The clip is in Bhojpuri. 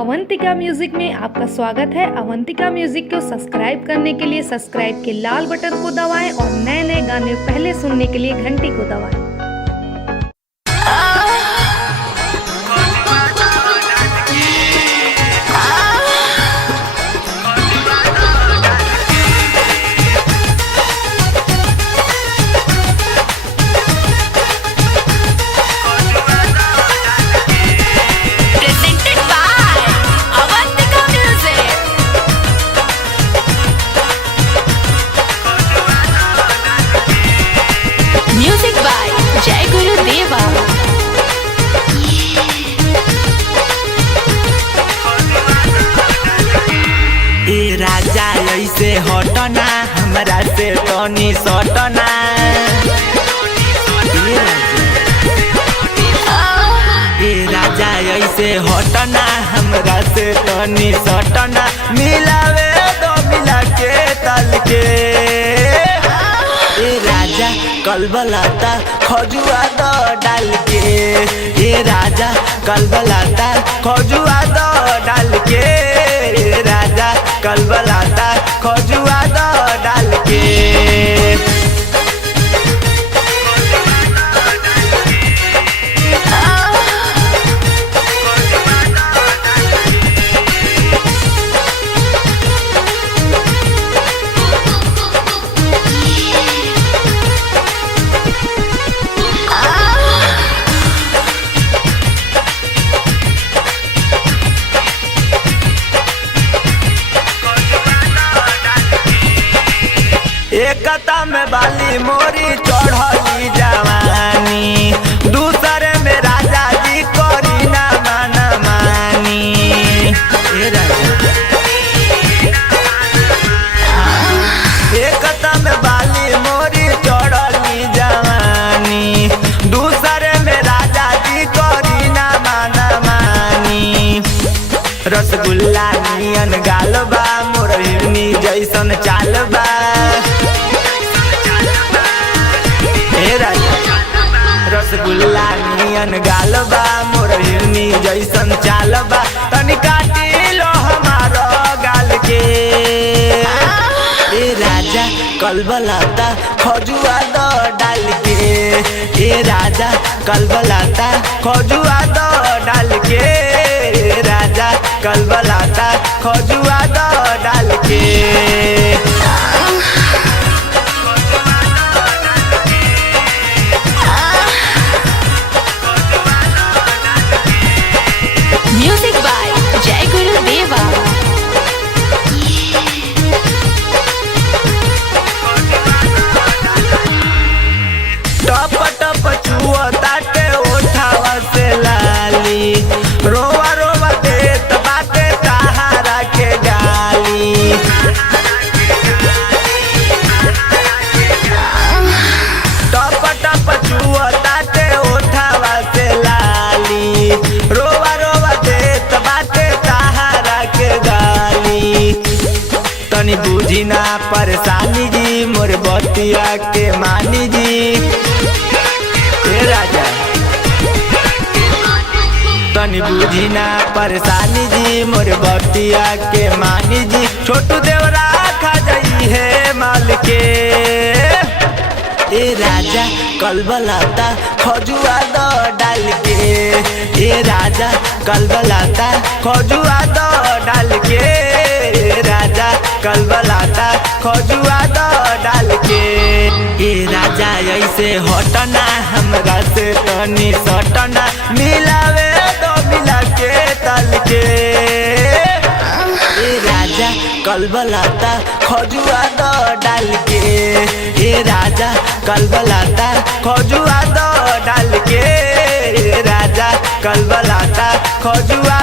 अवंतिका म्यूजिक में आपका स्वागत है। अवंतिका म्यूजिक को सब्सक्राइब करने के लिए सब्सक्राइब के लाल बटन को दबाएं और नए नए गाने पहले सुनने के लिए घंटी को दबाएं। म्यूजिक बाय जय गुरुदेवा। ए राजा ऐसे हटना हमरा से तनी सटना। ए राजा ऐसे हटना हमरा से तनी सटना। मिलावे दो मिला के तल के। ए राजा कलबलाता खजुआ दो डाल के। ए राजा कलबलाता खजुआ दो डाल के। ए राजा कलबलाता खजुआ दो डाल के। एकता में बाली मोरी चढ़ली जवानी। दूसरे में राजा जी करी ना माना मानी। एकता में बाली मोरी चढ़ली जवानी। दूसरे में राजा जी करी ना माना मानी। रसगुल्ला नियन गालबा मोरनी जैसन चालबा। रसगुल्ला नियन गालबा मोरनी जैसन चालबा। तनी काटी लो हमारो गाल के। ए राजा कलबलाता खजुआ दो डाल के। ए राजा कलबलाता खजुआ दो डाल के। ए राजा कलबलाता खजुआ दो डाल के। म्यूजिक बाय जय गुरुदेवा। टप टप चुआ ताटे ओठावा से लाली। रोवा रोवा देत बाटे सहारा के गाली। टप टप चुआ ताटे ओठावा से लाली। रोवा रोवा देत बाटे सहारा के गाली। तनी बुझी ना परेशानी जी मोर बतिया के मानी जी। ए राजा तनी बुझी ना परेशानी जी मोर बतिया के मानी जी। छोटू देवरा खा जाई है माल के। ए राजा कलबलाता खजुआ दो डाल के। ए राजा कलबलाता खजुआ दो डाल के। ए राजा कलबलाता खजुआ दो डाल के। ए राजा ऐसे हटना हमरा से तनी सटना। मिलावे दो मिला के तल के। ए राजा कलबलाता खजुआ दो डाल के। ए राजा कलबलाता खजुआ दो डाल के। ए राजा कलबलाता खजुआ